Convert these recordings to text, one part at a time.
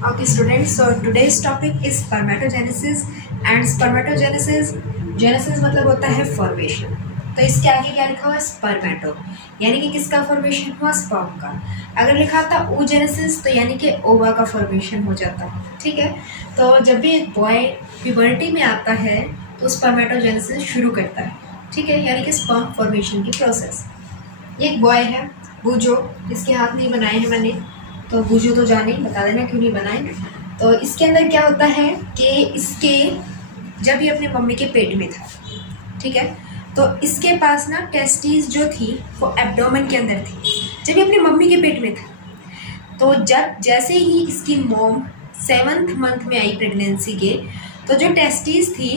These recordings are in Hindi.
Okay, students. So today's topic is spermatogenesis and spermatogenesis. Genesis मतलब होता है फॉर्मेशन. तो इसके आगे क्या लिखा हुआ है? स्पर्मेटो, यानी कि किसका फॉर्मेशन हुआ? स्पर्म का. अगर लिखा था oogenesis तो यानी कि ओवा का फॉर्मेशन हो जाता है. ठीक है. तो जब भी एक बॉय प्यूबर्टी में आता है तो स्पर्मेटोजेनेसिस शुरू करता है. ठीक है, यानी कि स्पर्म फॉर्मेशन की प्रोसेस. ये एक बॉय है बूजो, इसके हाथ नहीं बनाए हैं मैंने, तो बूजो तो जाने, बता देना क्यों नहीं बनाए. तो इसके अंदर क्या होता है कि इसके जब ये अपने मम्मी के पेट में था, ठीक है, तो इसके पास ना टेस्टिस जो थी वो एब्डोमेन के अंदर थी जब ये अपनी मम्मी के पेट में था. तो जब जैसे ही इसकी मॉम 7th मंथ में आई प्रेगनेंसी के, तो जो टेस्टिस थी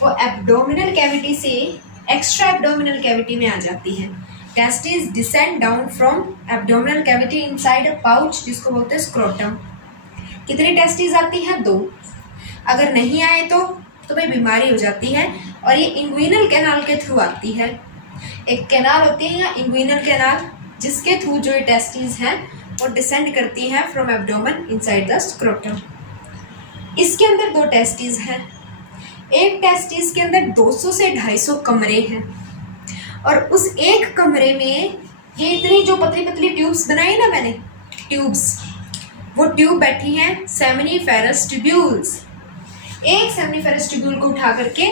वो एब्डोमिनल कैविटी से एक्स्ट्रा एब्डोमिनल कैविटी में आ जाती है. Testis descend down from abdominal cavity inside a pouch जिसको बोलते हैं स्क्रोटम. कितनी टेस्टिस आती हैं? 2. अगर नहीं आए तो भाई बीमारी हो जाती है. और ये इंग्विनल कैनाल के थ्रू आती है. एक कैनाल होती है या इंग्विनल कैनाल, जिसके थ्रू जो टेस्टिस हैं वो डिसेंड करती हैं from abdomen inside the scrotum. इसके अंदर 2 टेस्टिस हैं. एक टेस्टिस के अंदर 200 से 250 कमरे हैं और उस एक कमरे में ये इतनी जो पतली पतली ट्यूब्स बनाई ना मैंने, ट्यूब्स, वो ट्यूब बैठी हैं सेमिनिफेरस ट्यूब्यूल्स. एक सेमिनिफेरस ट्यूब्यूल को उठा करके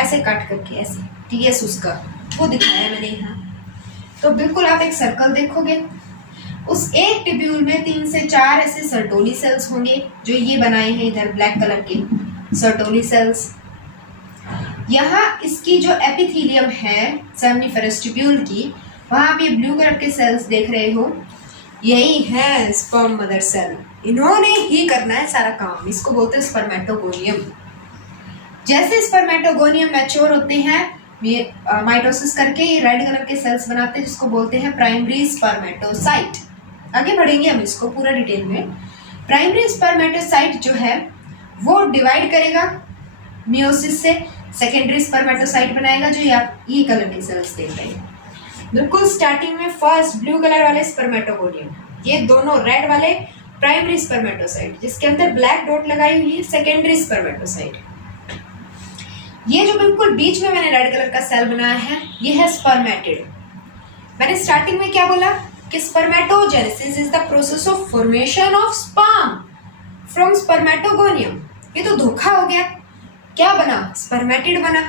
ऐसे काट करके ऐसे, ठीक है, उसका वो दिखाया मैंने यहाँ. तो बिल्कुल आप एक सर्कल देखोगे, उस एक ट्यूब्यूल में 3 से 4 ऐसे सर्टोली सेल्स होंगे जो ये बनाए हैं इधर ब्लैक कलर के सर्टोली सेल्स. यहाँ इसकी जो एपिथेलियम है सेमिनिफेरस ट्यूब्यूल की, वहाँ आप ये ब्लू कलर के सेल्स देख रहे हो, यही है स्पर्म मदर सेल. इन्होंने ही करना है सारा काम. इसको बोलते हैं स्पर्मेटोगोनियम. जैसे स्पर्मेटोगोनियम मैच्योर होते हैं, ये माइटोसिस करके ये रेड कलर के सेल्स बनाते हैं जिसको बोलते हैं प्राइमरी स्पर्मेटोसाइट. आगे बढ़ेंगे हम इसको पूरा डिटेल में. प्राइमरी स्पर्मेटोसाइट जो है वो डिवाइड करेगा मियोसिस से, सेकेंडरी स्पर्मेटोसाइट बनाएगा जो आप ये कलर के सेल्स देख रहे हैं. बिल्कुल स्टार्टिंग में फर्स्ट ब्लू कलर वाले स्पर्मेटोगोनियम, ये दोनों रेड वाले प्राइमरी स्पर्मेटोसाइट, जिसके अंदर ब्लैक डॉट लगाई हुई है सेकेंडरी स्पर्मेटोसाइट. ये जो बिल्कुल बीच में मैंने रेड कलर का सेल बनाया है ये है स्पर्मेटिड. मैंने स्टार्टिंग में क्या बोला कि spermatogenesis is the process of formation of sperm from spermatogonium. ये तो धोखा हो गया. क्या बना? स्पर्मेटिड बना.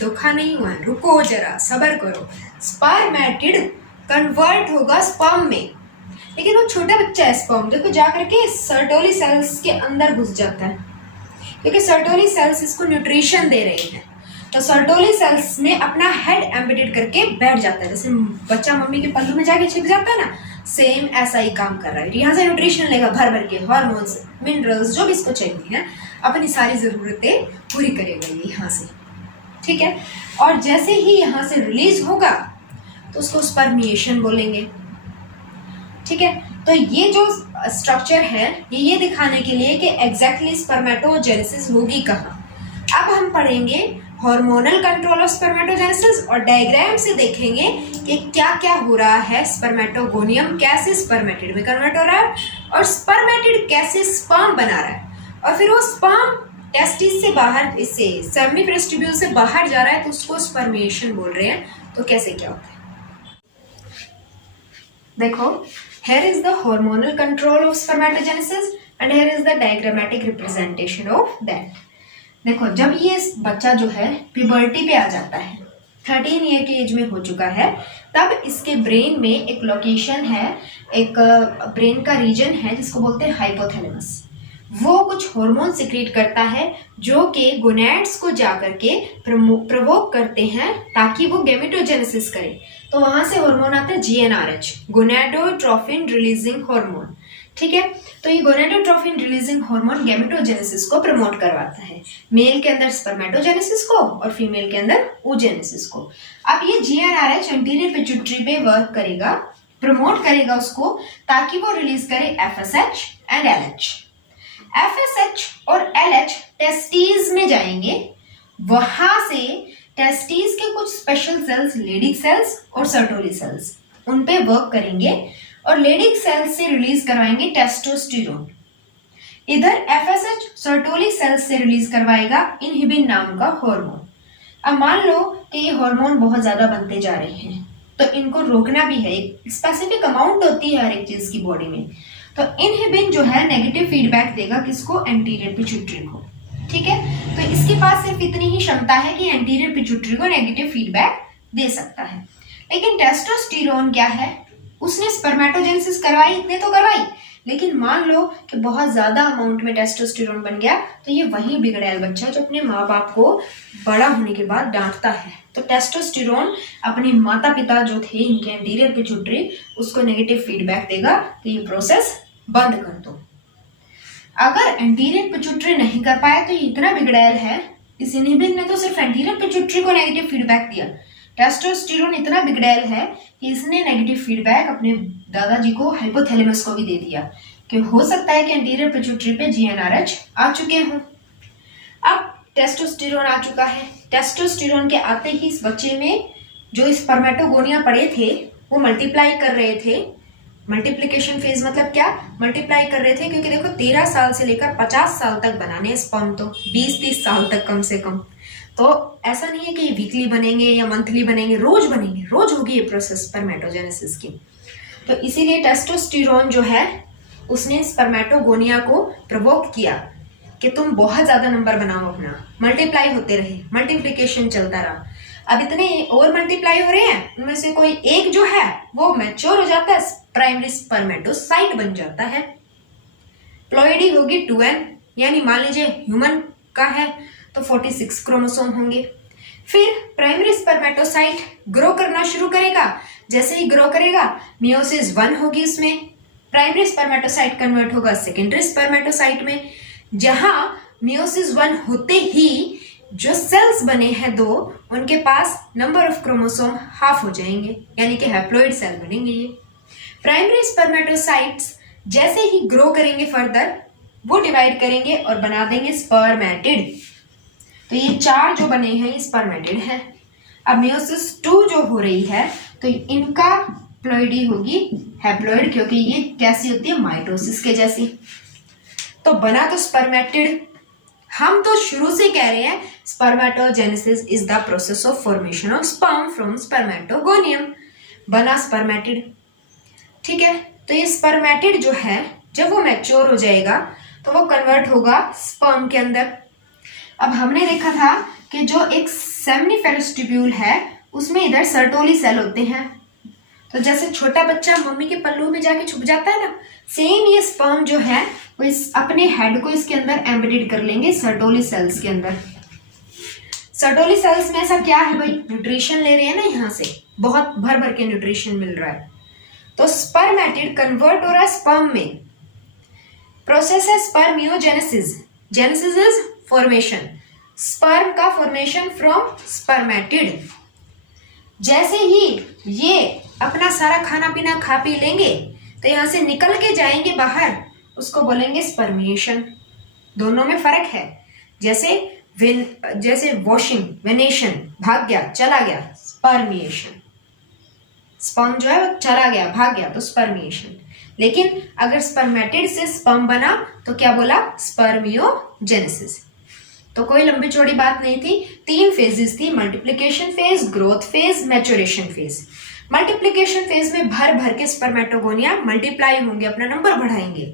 धोखा नहीं हुआ, रुको जरा, सब्र करो. स्पर्मेटिड कन्वर्ट होगा स्पर्म में, लेकिन वो छोटा बच्चा है स्पर्म, देखो जा करके सर्टोली सेल्स के अंदर घुस जाता है, क्योंकि सर्टोली सेल्स इसको न्यूट्रिशन दे रही हैं. तो सर्टोली सेल्स में अपना हेड एम्बेडेड करके बैठ जाता है, जैसे बच्चा मम्मी के पल्लू में जाके छिप जाता है ना, सेम ऐसा ही काम कर रहा है. यहाँ से न्यूट्रिशन लेगा भर भर के, हार्मोन्स, मिनरल्स, जो भी इसको चाहिए है, अपनी सारी ज़रूरतें पूरी करेगा ये यहाँ से. ठीक है. और जैसे ही यहाँ से रिलीज होगा तो उसको स्पर्मिएशन बोलेंगे. ठीक है. तो ये जो स्ट्रक्चर है ये दिखाने के लिए कि एग्जैक्टली स्पर्मेटोजेनेसिस होगी कहाँ. अब हम पढ़ेंगे हार्मोनल कंट्रोल ऑफ स्पर्मेटोजेनेसिस और डायग्राम से देखेंगे कि क्या क्या हो रहा है. स्पर्मेटोगोनियम कैसे स्पर्मेटिड में कन्वर्ट हो रहा है और स्पर्मेटिड कैसे स्पर्म बना रहा है, और फिर वो स्पर्म टेस्टिस से बाहर, इससे सेमिनिफेरस ट्यूब्यूल से बाहर जा रहा है तो उसको स्पर्मिएशन बोल रहे हैं. तो कैसे क्या होता है देखो. here is the hormonal control of spermatogenesis and here is the diagrammatic representation of that. देखो, जब ये बच्चा जो है प्यूबर्टी पे आ जाता है, 13 ईयर की एज में हो चुका है, तब इसके ब्रेन में एक लोकेशन है, एक ब्रेन का रीजन है जिसको बोलते हैं हाइपोथैलेमस. वो कुछ हार्मोन सिक्रीट करता है जो कि गोनैड्स को जाकर के प्रवोक करते हैं ताकि वो गैमेटोजेनेसिस करे. तो वहां से हार्मोन आता है GnRH, गोनैडोट्रोफिन रिलीजिंग हार्मोन. ठीक है. तो ये गोनैडोट्रोफिन रिलीजिंग हार्मोन गैमेटोजेनेसिस को प्रमोट करवाता है, मेल के अंदर स्पर्मेटोजेनेसिस को और फीमेल के अंदर oogenesis को. अब ये GnRH एंटीरियर पिट्यूटरी पे वर्क करेगा, प्रमोट करेगा उसको, ताकि वो रिलीज करे FSH एंड LH. FSH और LH टेस्टिस में जाएंगे, वहां से टेस्टिस के कुछ स्पेशल सेल्स, लेडिक सेल्स और सर्टोली सेल्स, उन पे वर्क करेंगे और लेडिक सेल्स से रिलीज करवाएंगे टेस्टोस्टेरोन. इधर एफएसएच सर्टोली सेल्स से रिलीज करवाएगा इनहिबिन नाम का हार्मोन। अब मान लो कि ये हार्मोन बहुत ज्यादा बनते जा रहे हैं, तो इनको रोकना भी है। एक स्पेसिफिक अमाउंट होती है हर एक चीज की बॉडी में। तो इनहिबिन जो है नेगेटिव फीडबैक देगा किसको? एंटीरियर पिट्यूटरी को। ठीक है, तो इसके पास सिर्फ इतनी ही क्षमता है कि एंटीरियर पिट्यूटरी को नेगेटिव फीडबैक दे सकता है। लेकिन टेस्टोस्टेरोन क्या है? उसने स्पर्मेटोजेनेसिस करवाई, इतने तो करवाई, लेकिन मान लो कि बहुत ज्यादा अमाउंट में टेस्टोस्टेरोन बन गया, तो ये वही बिगड़ैल बच्चा जो अपने माँ बाप को बड़ा होने के बाद डांटता है। तो टेस्टोस्टेरोन अपने माता पिता जो थे इनके एंटीरियर पिट्यूटरी, उसको नेगेटिव फीडबैक देगा कि ये प्रोसेस बंद कर दो। अगर एंटीरियर पिट्यूटरी नहीं कर पाए तो ये इतना बिगड़ैल है, इस इनहिबिन ने तो सिर्फ एंटीरियर पिट्यूटरी को नेगेटिव फीडबैक दिया, टेस्टोस्टेरोन इतना बिगड़ैल है कि इसने नेगेटिव फीडबैक अपने दादाजी को, हाइपोथैलेमस को भी दे दिया कि हो सकता है कि एंटीरियर पिट्यूटरी पे जीएनआरएच आ चुके हों। अब टेस्टोस्टेरोन आ चुका है, टेस्टोस्टेरोन के आते ही इस बच्चे में जो स्पर्मेटोगोनिया पड़े थे वो मल्टीप्लाई कर रहे थे। मल्टीप्लिकेशन फेज मतलब क्या? मल्टीप्लाई कर रहे थे, क्योंकि देखो 13 साल से लेकर 50 साल तक बनाने स्पर्म, तो 20-30 साल तक कम से कम। तो ऐसा नहीं है कि वीकली बनेंगे या मंथली बनेंगे, रोज बनेंगे, रोज होगी ये प्रोसेस स्पर्मेटोजेनेसिस की। तो इसीलिए टेस्टोस्टेरोन जो है उसने स्पर्मेटोगोनिया को प्रोवोक किया कि तुम बहुत ज्यादा नंबर बनाओ, अपना मल्टीप्लाई होते रहे, मल्टीप्लिकेशन चलता रहा। अब इतने और मल्टीप्लाई हो रहे हैं, उनमें से कोई एक जो है वो मैच्योर हो जाता है, प्राइमरी स्पर्मेटोसाइट बन जाता है। प्लॉइडी होगी 2n, यानी मान लीजिए ह्यूमन का है तो 46 क्रोमोसोम होंगे। फिर प्राइमरी स्पर्मेटोसाइट ग्रो करना शुरू करेगा, जैसे ही ग्रो करेगा मियोसिस 1 होगी, उसमें प्राइमरी स्पर्मेटोसाइट कन्वर्ट होगा सेकेंडरी स्पर्मेटोसाइट में, जहां मियोसिस 1 होते ही जो सेल्स बने हैं दो, उनके पास नंबर ऑफ क्रोमोसोम हाफ हो जाएंगे, यानी कि हैप्लॉइड सेल बनेंगे ये। प्राइमरी स्पर्मेटोसाइट्स जैसे ही ग्रो करेंगे फर्दर, वो डिवाइड करेंगे और बना देंगे स्पर्मेटिड। तो ये 4 जो बने हैं ये स्पर्मेटिड है। अब मियोसिस 2 जो हो रही है तो इनका प्लॉइडी होगी हैप्लॉइड, क्योंकि ये कैसी होती है? माइटोसिस के जैसी। तो बना तो स्पर्मेटिड। हम तो शुरू से कह रहे हैं spermatogenesis is the process of formation of sperm from spermatogonium, बना स्पर्मेटिड। ठीक है, तो ये स्पर्मेटिड जो है जब वो मैच्योर हो जाएगा तो वो कन्वर्ट होगा स्पर्म के अंदर। अब हमने देखा था कि जो एक सेमिनिफेरस ट्यूब्यूल है उसमें इधर सर्टोली सेल होते हैं, तो जैसे छोटा बच्चा मम्मी के पल्लू में जाके छुप जाता है ना, सेम ये स्पर्म जो है वो इस अपने हेड को इसके अंदर एम्बेडेड कर लेंगे सर्टोली सेल्स के अंदर। सर्टोली सेल्स में ऐसा क्या है भाई? न्यूट्रिशन ले रहे हैं ना, यहाँ से बहुत भर भर के न्यूट्रिशन मिल रहा है। तो स्पर्मेटिड कन्वर्ट हो रहा है स्पर्म में। प्रोसेस है spermiogenesis. Genesis is formation, sperm का फॉर्मेशन फ्रॉम स्पर्मेटिड। जैसे ही ये अपना सारा खाना पीना खा पी लेंगे तो यहां से निकल के जाएंगे बाहर, उसको बोलेंगे स्पर्मिएशन। दोनों में फर्क है। जैसे वॉशिंग, वेनेशन, भाग गया, चला गया, स्पर्मिएशन। स्पर्म जो है वो चला गया, भाग गया, तो स्पर्मिएशन। लेकिन अगर स्पर्मेटिड से स्पर्म बना तो क्या बोला? स्पर्मियोजेनेसिस। तो कोई लंबी चौड़ी बात नहीं थी, 3 फेजेस थी, multiplication phase, growth phase, maturation phase. Multiplication phase में भर भर के स्पर्मेटोगोनिया मल्टीप्लाई होंगे, अपना नंबर बढ़ाएंगे,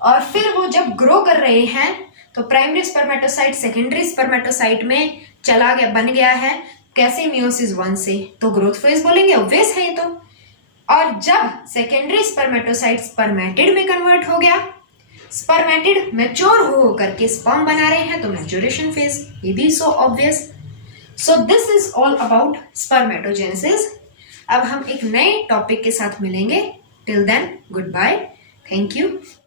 और फिर वो जब ग्रो कर रहे हैं तो प्राइमरी स्पर्मेटोसाइट सेकेंडरी स्पर्मेटोसाइट में चला गया, बन गया है। कैसे? मियोसिस 1 से, तो ग्रोथ फेज बोलेंगे, ऑब्वियस है ये तो। और जब सेकेंडरी स्पर्मेटोसाइट स्पर्मेटिड में कन्वर्ट हो गया, स्पर्मेटिड मैच्योर हो करके स्पर्म बना रहे हैं, तो मैच्योरेशन फेज, ये भी so obvious. So this is all about spermatogenesis. अब हम एक नए टॉपिक के साथ मिलेंगे। Till then goodbye, thank you.